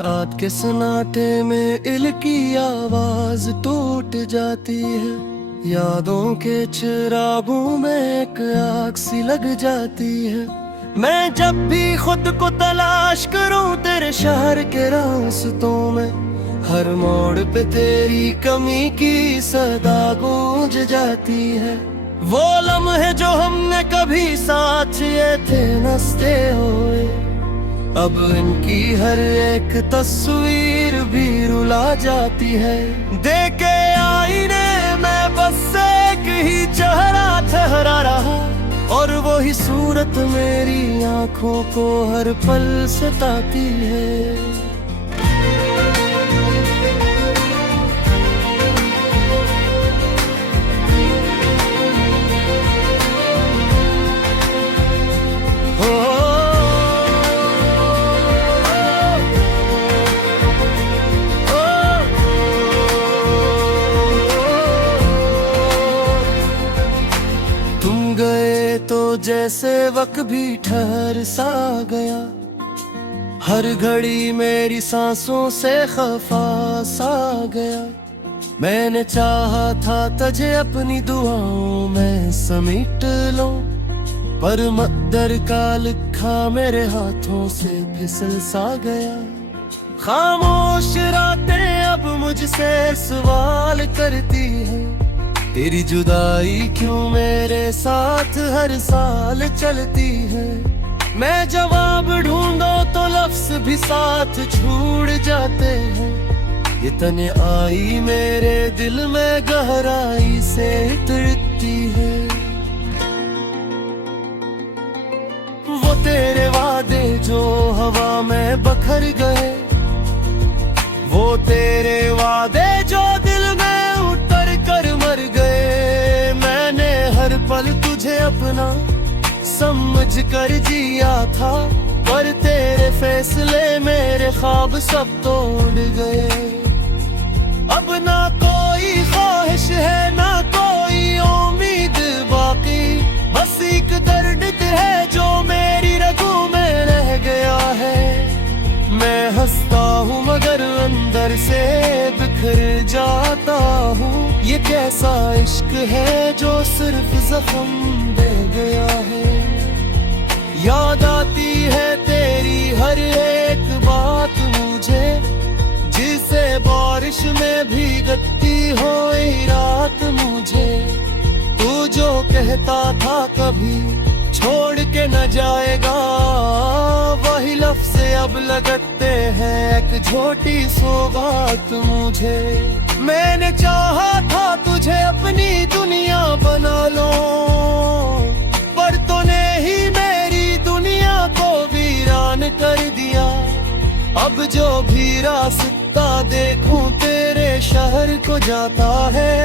रात के सन्नाटे में इल की आवाज टूट जाती है। यादों के चिरागों में एक आग सी लग जाती है। मैं जब भी खुद को तलाश करूं तेरे शहर के रास्तों में, हर मोड़ पे तेरी कमी की सदा गूंज जाती है। वो लम्हे जो हमने कभी साथ ये थे नसते हुए, अब इनकी हर एक तस्वीर भी रुला जाती है। देखे आईने में बस एक ही चेहरा ठहरा रहा, और वही सूरत मेरी आंखों को हर पल सताती है। तो जैसे वक्त भी ठहर सा गया, हर घड़ी मेरी सांसों से खफा सा गया। मैंने चाहा था तुझे अपनी दुआओं में समेट लूं, पर मक़दर का लिखा मेरे हाथों से फिसल सा गया। खामोश रातें अब मुझसे सवाल करती है, तेरी जुदाई क्यों मेरे साथ हर साल चलती है। मैं जवाब ढूंढो तो लफ्ज भी साथ छूट जाते हैं। ये तन्हाई मेरे दिल में गहराई से तड़पती है। वो तेरे वादे जो हवा में बखर गए, वो तेरे वादे जो दिल में उतर कर मर गए। मैंने हर पल तुझे अपना समझ कर जिया था, पर तेरे फैसले मेरे ख्वाब सब तोड़ गए। अब ना कोई ख्वाहिश है ना कोई उम्मीद बाकी, बस एक दर्द है जो मेरी रगों में रह गया है। मैं हंसता हूँ मगर अंदर से बिखर जाता हूँ। ये कैसा इश्क है जो सिर्फ जख्म दे गया है। याद आती है तेरी हर एक बात मुझे, जिसे बारिश में भीगती हो रात मुझे। तू जो कहता था कभी छोड़ के न जाएगा, वही लफ्ज़ अब लगते हैं एक झोटी सौगात मुझे। मैंने चाहा था तुझे अपनी दुनिया बना लो, पर तूने ही मेरी दुनिया को वीरान कर दिया। अब जो भी रास्ता देखूं तेरे शहर को जाता है,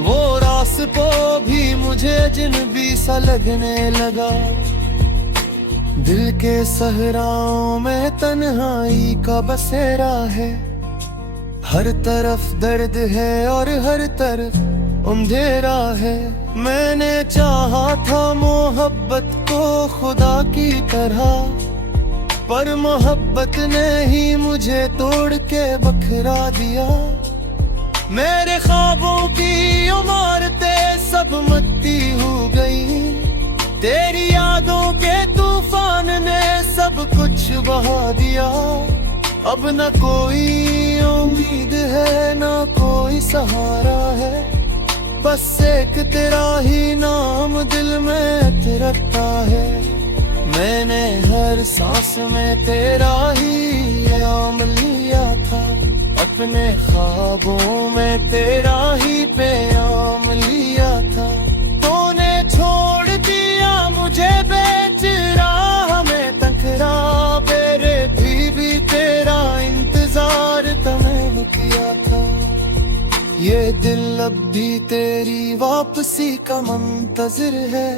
वो रास्ता भी मुझे अजनबी सा लगने लगा। दिल के सहराओं में तन्हाई का बसेरा है, हर तरफ दर्द है और हर तरफ अंधेरा है। मैंने चाहा था मोहब्बत को खुदा की तरह, पर मोहब्बत ने ही मुझे तोड़ के बखरा दिया। मेरे ख्वाबों की इमारतें सब मिट्टी हो गई, तेरी यादों के तूफान ने सब कुछ बहा दिया। अब न कोई उम्मीद है न कोई सहारा है, बस एक तेरा ही नाम दिल में तिरकता है। मैंने हर सांस में तेरा ही नाम लिया था, अपने ख्वाबों में तेरा ही पैगाम लिया था। तूने छोड़ दिया मुझे बेच राह में तकरा, मेरे भी तेरा इंतजार तमन्ना किया था। ये दिल अब भी तेरी वापसी का मुंतजिर है,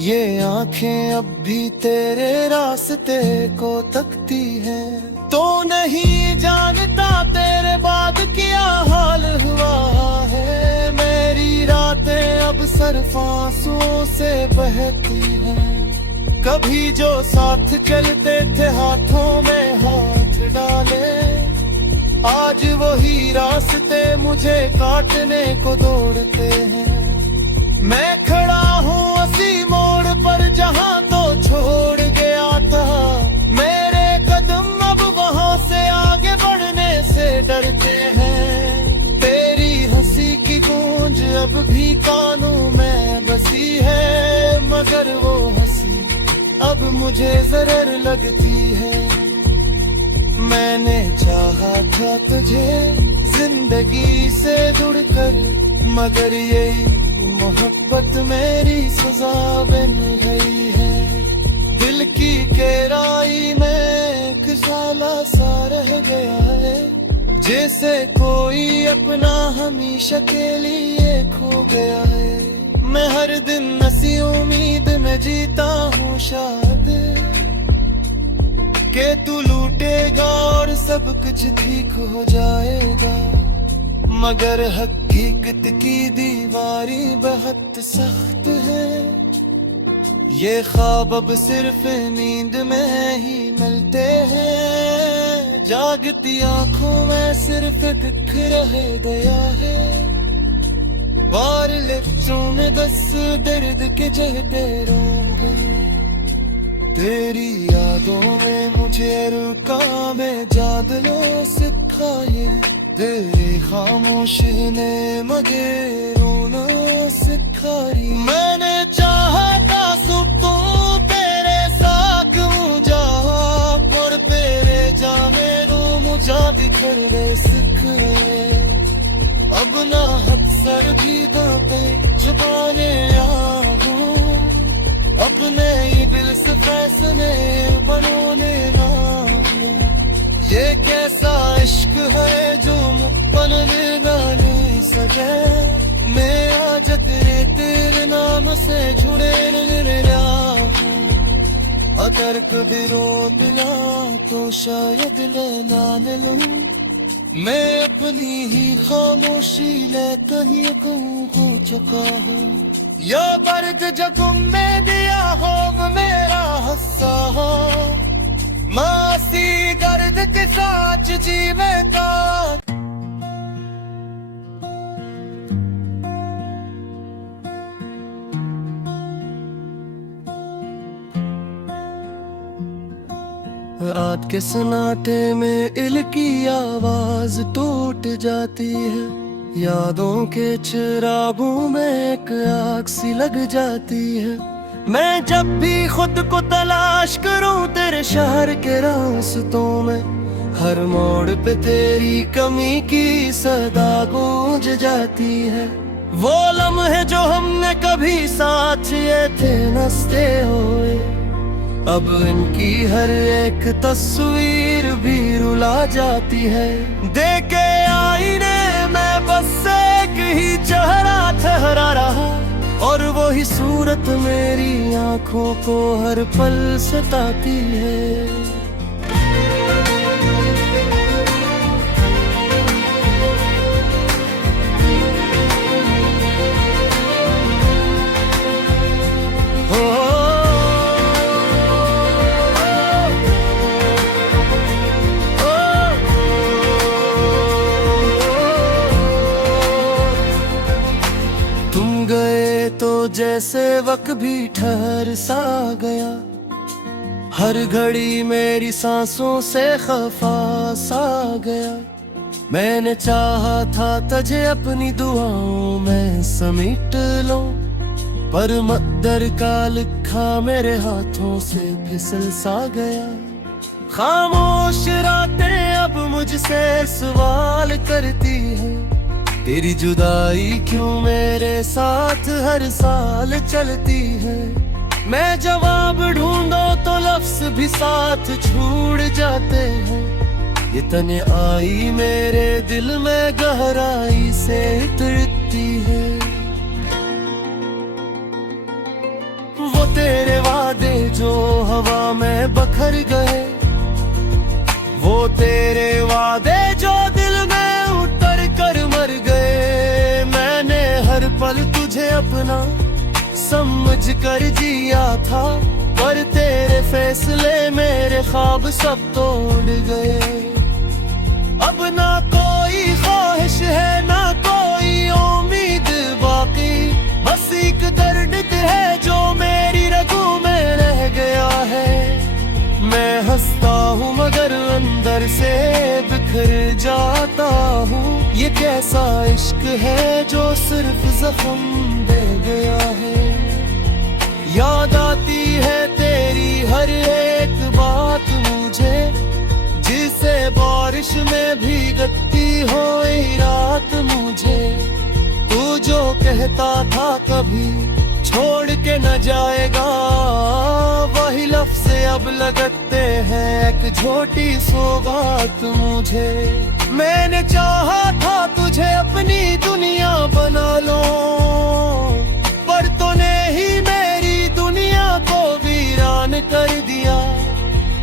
ये आंखें अब भी तेरे रास्ते को तकती हैं। तो नहीं जानता तेरे बाद क्या हाल हुआ है, मेरी रातें अब सिर्फ आंसुओं से बहती हैं। कभी जो साथ चलते थे हाथों में हाथ डाले। आज वही रास्ते मुझे काटने को दौड़ते हैं। मैं खड़ा हूँ उसी मोड़ पर जहाँ तो छोड़ गया था। मेरे कदम अब वहाँ से आगे बढ़ने से डरते हैं। तेरी हंसी की गूंज अब भी कानों में बसी है, मगर वो हंसी अब मुझे जरर लगती है। मैंने चाहा था तुझे जिंदगी से जुड़कर, मगर यही मोहब्बत मेरी सजा बन गई है। दिल की गहराई में एक जाला सा रह गया है, जैसे कोई अपना हमेशा के लिए खो गया है। मैं हर दिन ऐसी उम्मीद में जीता हूँ शायद के तू लूटेगा और सब कुछ ठीक हो जाएगा, मगर हकीकत की दीवारी बहुत सख्त है। ये ख्वाब अब सिर्फ नींद में ही मिलते हैं, जागती आंखों में सिर्फ दिख रह गया है। बार लफ्जों में बस दर्द के जहते रोंगे, तेरी यादों में मुझे रुका में जादलो सिखाए। तेरे खामोशी ने मगे रोना सिखाई। मैंने चाहा था सुकून तेरे साथ जा, और तेरे जाने रो मुझा बिखर गए सिखाए। अब ना हद सर भी पे जुबाने आऊं, अपने ही दिल से फैसले बनोने ना हूं। ये कैसा इश्क है जो मुक्पन गाने सजे। मैं आज तेरे नाम से जुड़े रहा हूँ। अगर कभी रो दिला तो शायद लेना लूं, मैं अपनी ही खामोशी ले कहीं कहूँ हो चुका हूँ। यो बर्द जो तुमने दिया हो वो मेरा हस्सा हो, मासी दर्द के साथ जीवे का। रात के सन्नाटे में इल की आवाज टूट जाती है, यादों के चिरागों में एक आग सी लग जाती है। मैं जब भी खुद को तलाश करूं तेरे शहर के रास्तों में, हर मोड़ पे तेरी कमी की सदा गूंज जाती है। वो लम्हे जो हमने कभी साथ ये थे नस्ते हुए, अब इनकी हर एक तस्वीर भी रुला जाती है। देखे आईने में बस एक ही चेहरा ठहरा रहा, और वही सूरत मेरी आंखों को हर पल सताती है। जैसे वक्त भी ठहर सा गया, हर घड़ी मेरी सांसों से खफा सा गया। मैंने चाहा था तुझे अपनी दुआओं में समेट लो, पर मक़दर का लिखा मेरे हाथों से फिसल सा गया। खामोश रातें अब मुझसे सवाल करती है, तेरी जुदाई क्यों मेरे साथ हर साल चलती है। मैं जवाब ढूंढो तो लफ्ज भी साथ छूट जाते हैं। ये तने आई मेरे दिल में गहराई से उतरती है। वो तेरे वादे जो हवा में बखर गए, वो तेरे वादे जो दिल में उतर कर मर गए। मैंने हर पल तुझे अपना समझ कर जिया था, पर तेरे फैसले मेरे ख्वाब सब तोड़ गए। अब ना कोई ख्वाहिश है ना कोई उम्मीद बाकी, बस एक दर्द है जो मेरी रगों में रह गया है। मैं हंसता हूँ मगर अंदर से बिखर जाता हूँ, ये कैसा इश्क है जो सिर्फ जख्म दे गया है। याद आती है तेरी हर एक बात मुझे, जिसे बारिश में भीगती हो रात मुझे। तू जो कहता था कभी छोड़ के न जाएगा, वही लफ्ज़ अब लगते हैं एक झूठी सौगात मुझे। मैंने चाहा था तुझे अपनी दुनिया बना लो, पर तूने ही मेरी दुनिया को वीरान कर दिया।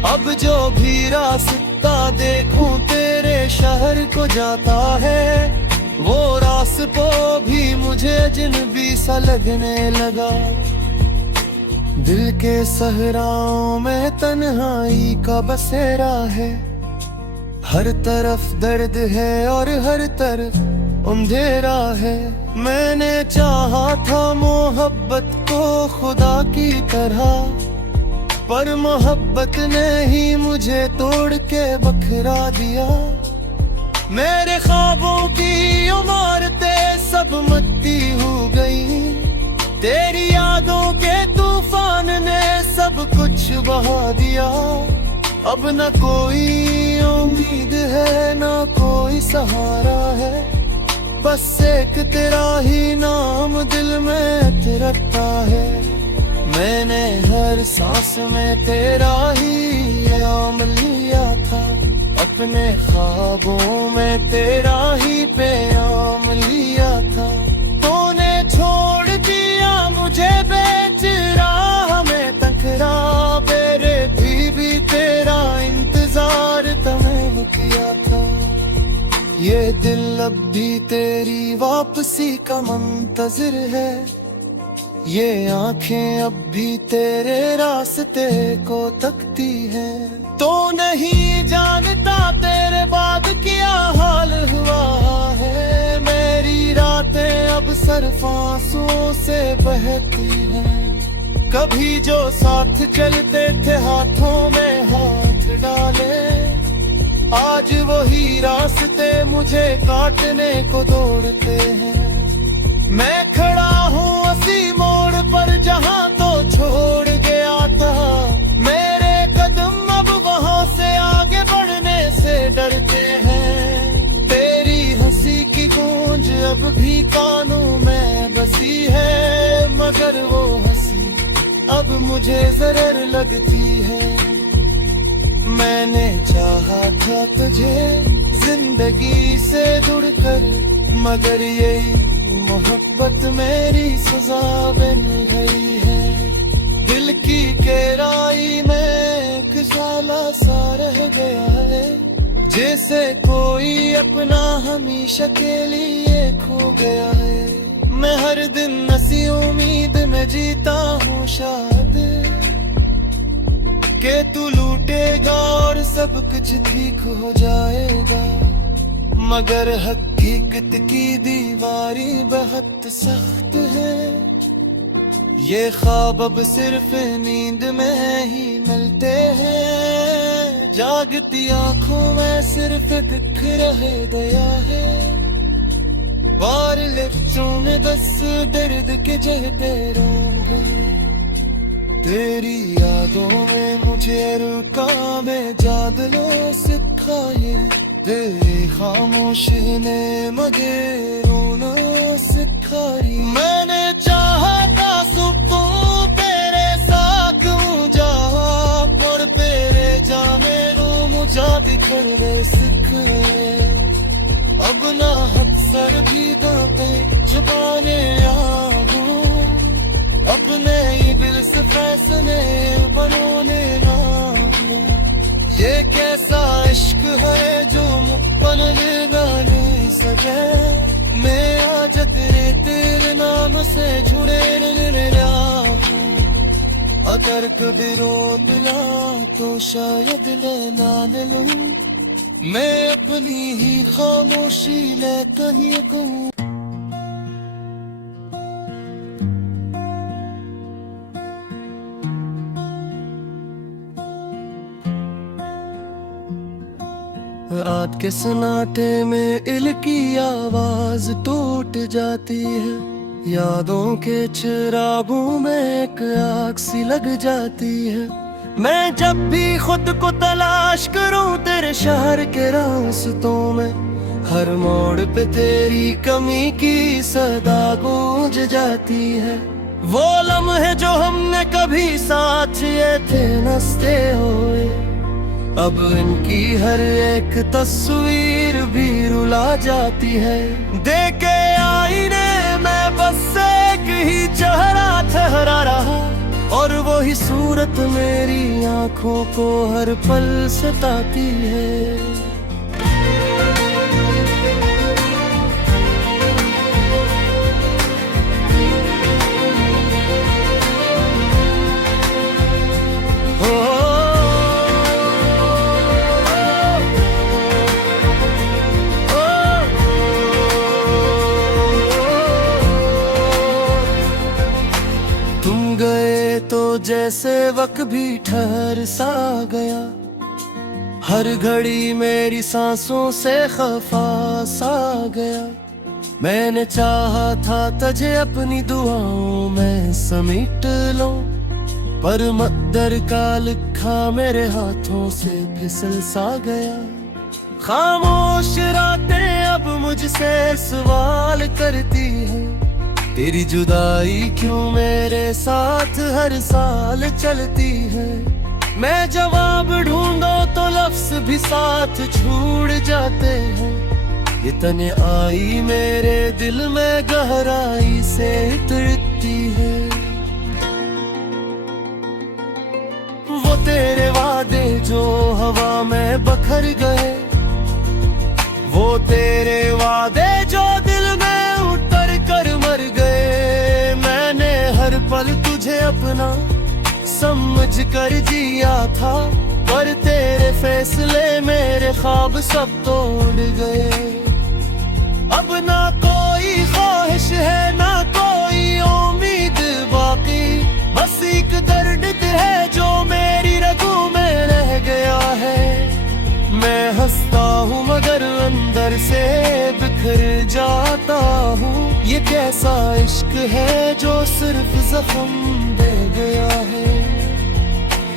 अब जो भी रास्ता देखूं तेरे शहर को जाता है, वो रास्ता भी मुझे जिनबी सा लगने लगा। दिल के सहराओं में तन्हाई का बसेरा है, हर तरफ दर्द है और हर तरफ अंधेरा है। मैंने चाहा था मोहब्बत को खुदा की तरह, पर मोहब्बत ने ही मुझे तोड़ के बखरा दिया। मेरे ख्वाबों की इमारतें सब मिट्टी हो गई, तेरी यादों के तूफान ने सब कुछ बहा दिया। अब न कोई उम्मीद है न कोई सहारा है, बस एक तेरा ही नाम दिल में तिरकता है। मैंने हर सांस में तेरा ही नाम लिया था, अपने ख्वाबों में तेरा ही पैगाम लिया था। तूने छोड़ दिया मुझे बेच राह में तकरा, मेरे भी तेरा इंतजार तमाम किया था। ये दिल अब भी तेरी वापसी का मुंतजिर है, ये आंखें अब भी तेरे रास्ते को तकती हैं। तो नहीं जानता तेरे बाद क्या हाल हुआ है, मेरी रातें अब सिर्फ आंसुओं से बहती हैं। कभी जो साथ चलते थे हाथों में हाथ डाले, आज वही रास्ते मुझे काटने को दौड़ते हैं। मैं खड़ा हूँ उसी मोड़ पर जहाँ तो छोड़ गया था, मेरे कदम अब वहाँ से आगे बढ़ने से डरते हैं। तेरी हंसी की गूंज अब भी कानों में बसी है, मगर वो हंसी अब मुझे जरर लगती है। मैंने चाहा था तुझे जिंदगी से जुड़कर, मगर यही मोहब्बत मेरी सजा बन गई है। दिल की गहराई में खजाला सा रह गया है, जैसे कोई अपना हमेशा के लिए खो गया है। मैं हर दिन ऐसी उम्मीद में जीता हूँ शायद के तू लूटेगा और सब कुछ ठीक हो जाएगा, मगर हकीकत की दीवारी बहुत सख्त है। ये ख्वाब अब सिर्फ नींद में ही मिलते हैं, जागती आंखों में सिर्फ दिख रहे दया है। बार लफ्जों में बस दर्द के जहते रोग है, तेरी यादों में मुझे रुका में जादलो सिखाए। तेरी खामोशी ने मगे रोना सिखाई। मैंने चाहा था सुकून तेरे साथ जा, पर तेरे जाने रो मुझा बिखर गए सिखाए। अब ना अक्सर भी दाते जुबाने आऊं, अपने ही दिल से फैसले बनोने ना दूं। ये कैसा इश्क है जो मुक्पन गाने सजे, मैं आज तेरे नाम से जुड़े कर कभी रोक ला तो शायद लेना न लूं, मैं अपनी ही खामोशी ले कहीं कहूँ। रात के सन्नाटे में इल की आवाज टूट जाती है, यादों के चिरागों में एक आग सी लग जाती है। मैं जब भी खुद को तलाश करूं तेरे शहर के रास्तों में, हर मोड़ पे तेरी कमी की सदा गूंज जाती है। वो लम्हे जो हमने कभी साथ ये थे नसते हुए, अब इनकी हर एक तस्वीर भी रुला जाती है। देखे आईने में बस एक ही चेहरा ठहरा रहा, और वही सूरत मेरी आंखों को हर पल सताती है। तो जैसे वक्त भी ठहर सा गया, हर घड़ी मेरी सांसों से खफा सा गया। मैंने चाहा था तुझे अपनी दुआओं में समेट लो, पर मकदर का लिखा मेरे हाथों से फिसल सा गया। खामोश रातें अब मुझसे सवाल करती है, तेरी जुदाई क्यों मेरे साथ हर साल चलती है। मैं जवाब ढूंढो तो लफ्ज भी साथ छूट जाते हैं, ये तने आई मेरे दिल में गहराई से उतरती है। वो तेरे वादे जो हवा में बखर गए, वो तेरे वादे जो दिल में उतर कर मर गए। मैंने हर पल तुझे अपना समझ कर जिया था, पर तेरे फैसले मेरे ख्वाब सब तोड़ गए। अब ना कोई ख्वाहिश है ना कोई उम्मीद बाकी, बस एक दर्द है जो मेरी रगों में रह गया है। मैं हंसता हूँ मगर अंदर से बिखर जाता हूँ, ये कैसा इश्क है जो सिर्फ जख्म दे गया है।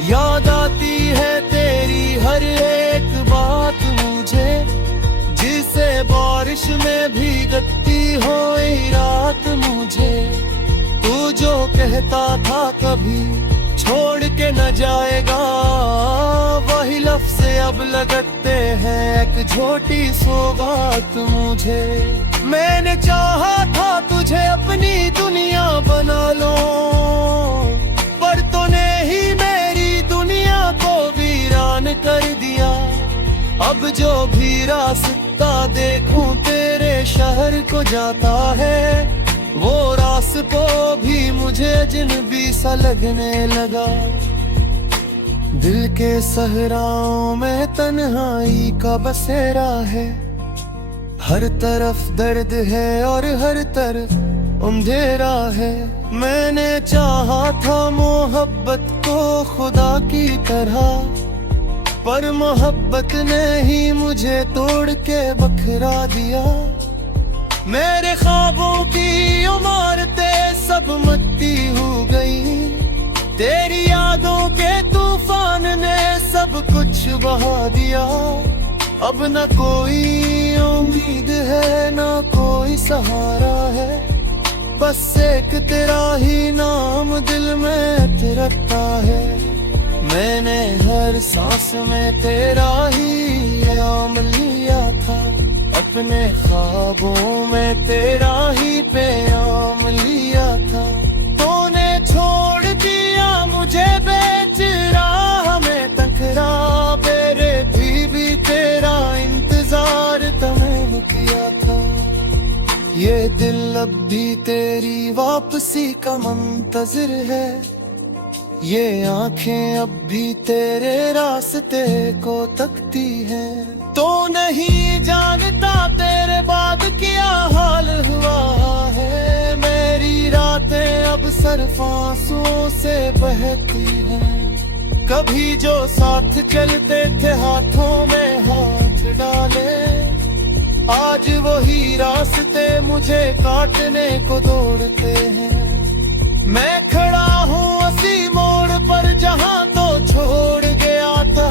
याद आती है तेरी हर एक बात मुझे, जिसे बारिश में भीगती हो रात मुझे। तू जो कहता था कभी छोड़ के न जाएगा, वही लफ्ज़ अब लगते हैं एक झूठी सौगात मुझे। मैंने चाहा था तुझे अपनी दुनिया बना लो, पर तूने ही मेरी दुनिया को वीरान कर दिया। अब जो भी रास्ता देखूं तेरे शहर को जाता है, वो रास्ता भी मुझे अजनबी सा लगने लगा। दिल के सहराओं में तन्हाई का बसेरा है, हर तरफ दर्द है और हर तरफ अंधेरा है। मैंने चाहा था मोहब्बत को खुदा की तरह, पर मोहब्बत ने ही मुझे तोड़ के बखरा दिया। मेरे ख्वाबों की इमारतें सब मिट्टी हो गई, तेरी यादों के तूफान ने सब कुछ बहा दिया। अब न कोई उम्मीद है न कोई सहारा है, बस एक तेरा ही नाम दिल में तिरकता है। मैंने हर सांस में तेरा ही नाम लिया था, अपने ख्वाबों में तेरा ही प्याम लिया था। तूने छोड़ दिया मुझे बेच राह में तकरा, मेरे भी तेरा इंतजार तमन्ना किया था। ये दिल अब भी तेरी वापसी का मुंतजिर है, ये आंखें अब भी तेरे रास्ते को तकती हैं। तो नहीं जानता तेरे बाद क्या हाल हुआ है। मेरी रातें अब सिर्फ आंसुओं से बहती हैं। कभी जो साथ चलते थे हाथों में हाथ डाले, आज वही रास्ते मुझे काटने को दौड़ते हैं। मैं खड़ा हूँ उसी मोड़ पर जहाँ तो छोड़ गया था।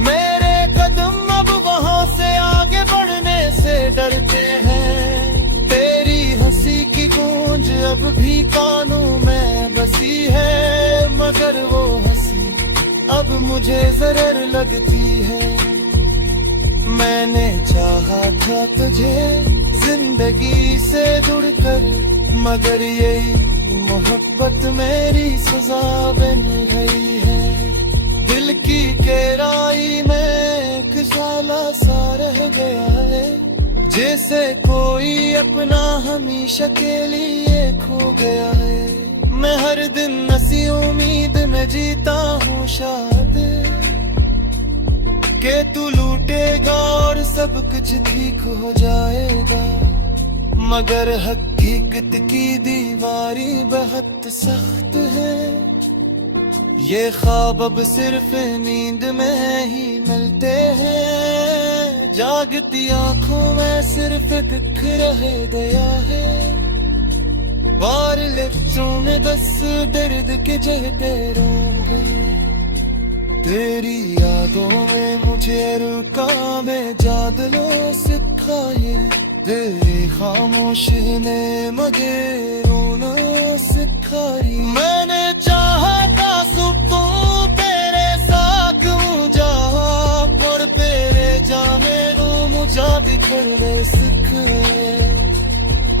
मेरे कदम अब वहाँ से आगे बढ़ने से डरते हैं। तेरी हंसी की गूंज अब भी कानों में बसी है, मगर वो हंसी अब मुझे जरर लगती है। मैंने चाहा था तुझे जिंदगी से जुड़कर, मगर यही मोहब्बत मेरी सजा बन गई है। दिल की गहराई में एक जाला सा रह गया है, जैसे कोई अपना हमेशा के लिए खो गया है। मैं हर दिन नसी उम्मीद में जीता हूँ शायद के तू लूटेगा और सब कुछ ठीक हो जाएगा, मगर हकीकत की दीवारी बहुत सख्त है। ये ख्वाब अब सिर्फ नींद में ही मिलते हैं। जागती आंखों में सिर्फ दिख रह गया है। बार लफ्जों में बस दर्द के जहते रोंगे। तेरी यादों में मुझे रुका में जादलो सिखाए। तेरे खामोश ने मुझे रोना सिखाई। मैंने चाहा था सुबह तेरे साथ जा, पर तेरे जाने को मुझे बिखर गए सिख।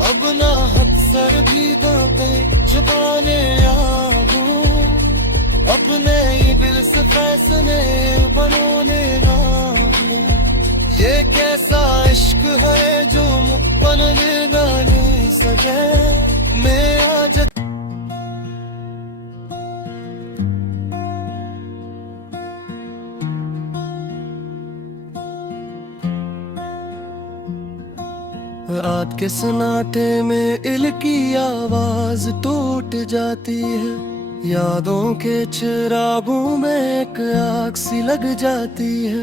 अब ना अक्सर भी बातें छुपाने आऊं, अपने ही दिल से फैसले बनाने ना हूं। ये कैसा इश्क है जो मुकम्मल ना ले सके। मैं आज रात के सन्नाटे में इल की आवाज टूट जाती है। यादों के चिरागों में एक आग सी लग जाती है।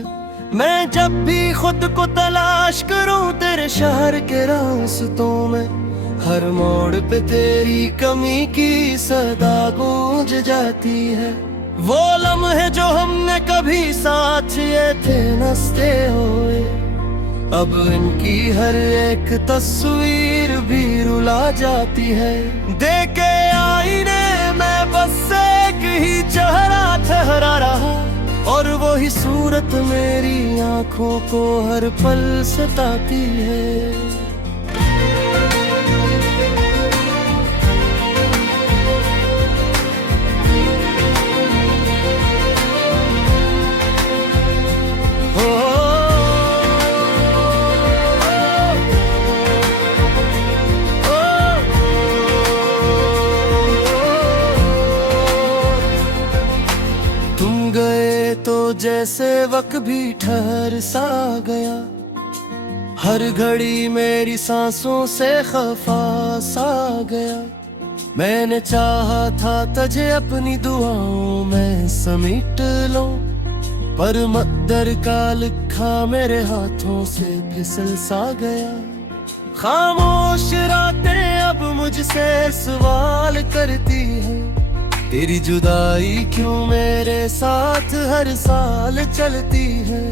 मैं जब भी खुद को तलाश करूं तेरे शहर के रास्तों में, हर मोड़ पे तेरी कमी की सदा गूंज जाती है। वो लम्हे जो हमने कभी साथ ये थे नसते हुए, अब इनकी हर एक तस्वीर भी रुला जाती है। देखे आईने में बस एक ही चेहरा ठहरा रहा, और वही सूरत मेरी आंखों को हर पल सताती है। जैसे वक्त भी ठहर सा गया, हर घड़ी मेरी सांसों से खफा सा गया। मैंने चाहा था तुझे अपनी दुआओं में समेट लो, पर मकदर का लिखा मेरे हाथों से फिसल सा गया। खामोश रातें अब मुझसे सवाल करती है, तेरी जुदाई क्यों मेरे साथ हर साल चलती है।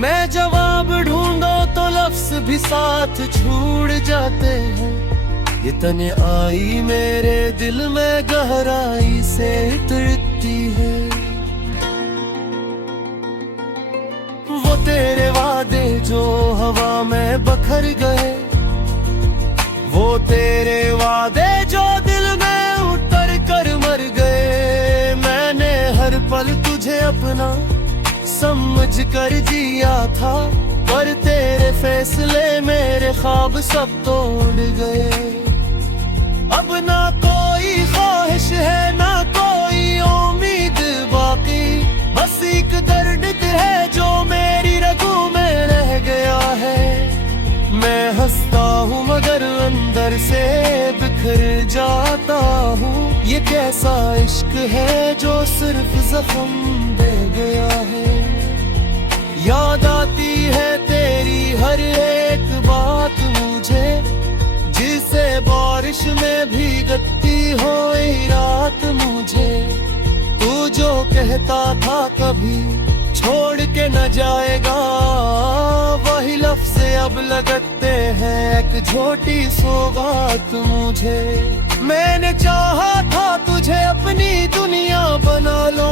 मैं जवाब ढूंढो तो लफ्ज भी साथ छूट जाते हैं। ये तने आई मेरे दिल में गहराई से उतरती है। वो तेरे वादे जो हवा में बखर गए, वो तेरे वादे जो दिल में उतर कर मर गए। मैंने हर पल तुझे अपना समझ कर जिया था, पर तेरे फैसले मेरे ख्वाब सब तोड़ गए। अब ना कोई ख्वाहिश है ना कोई उम्मीद, से बिखर जाता हूँ। ये कैसा इश्क है जो सिर्फ जख्म दे गया है। याद आती है तेरी हर एक बात मुझे, जिसे बारिश में भीगती हो रात मुझे। तू जो कहता था कभी छोड़ के न जाएगा, वही लफ्ज़ अब लगते हैं एक झूठी सौगात मुझे। मैंने चाहा था तुझे अपनी दुनिया बना लो,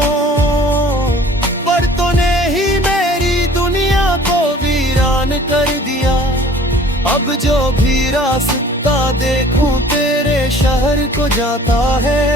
पर तूने ही मेरी दुनिया को वीरान कर दिया। अब जो भी रास्ता देखूं तेरे शहर को जाता है,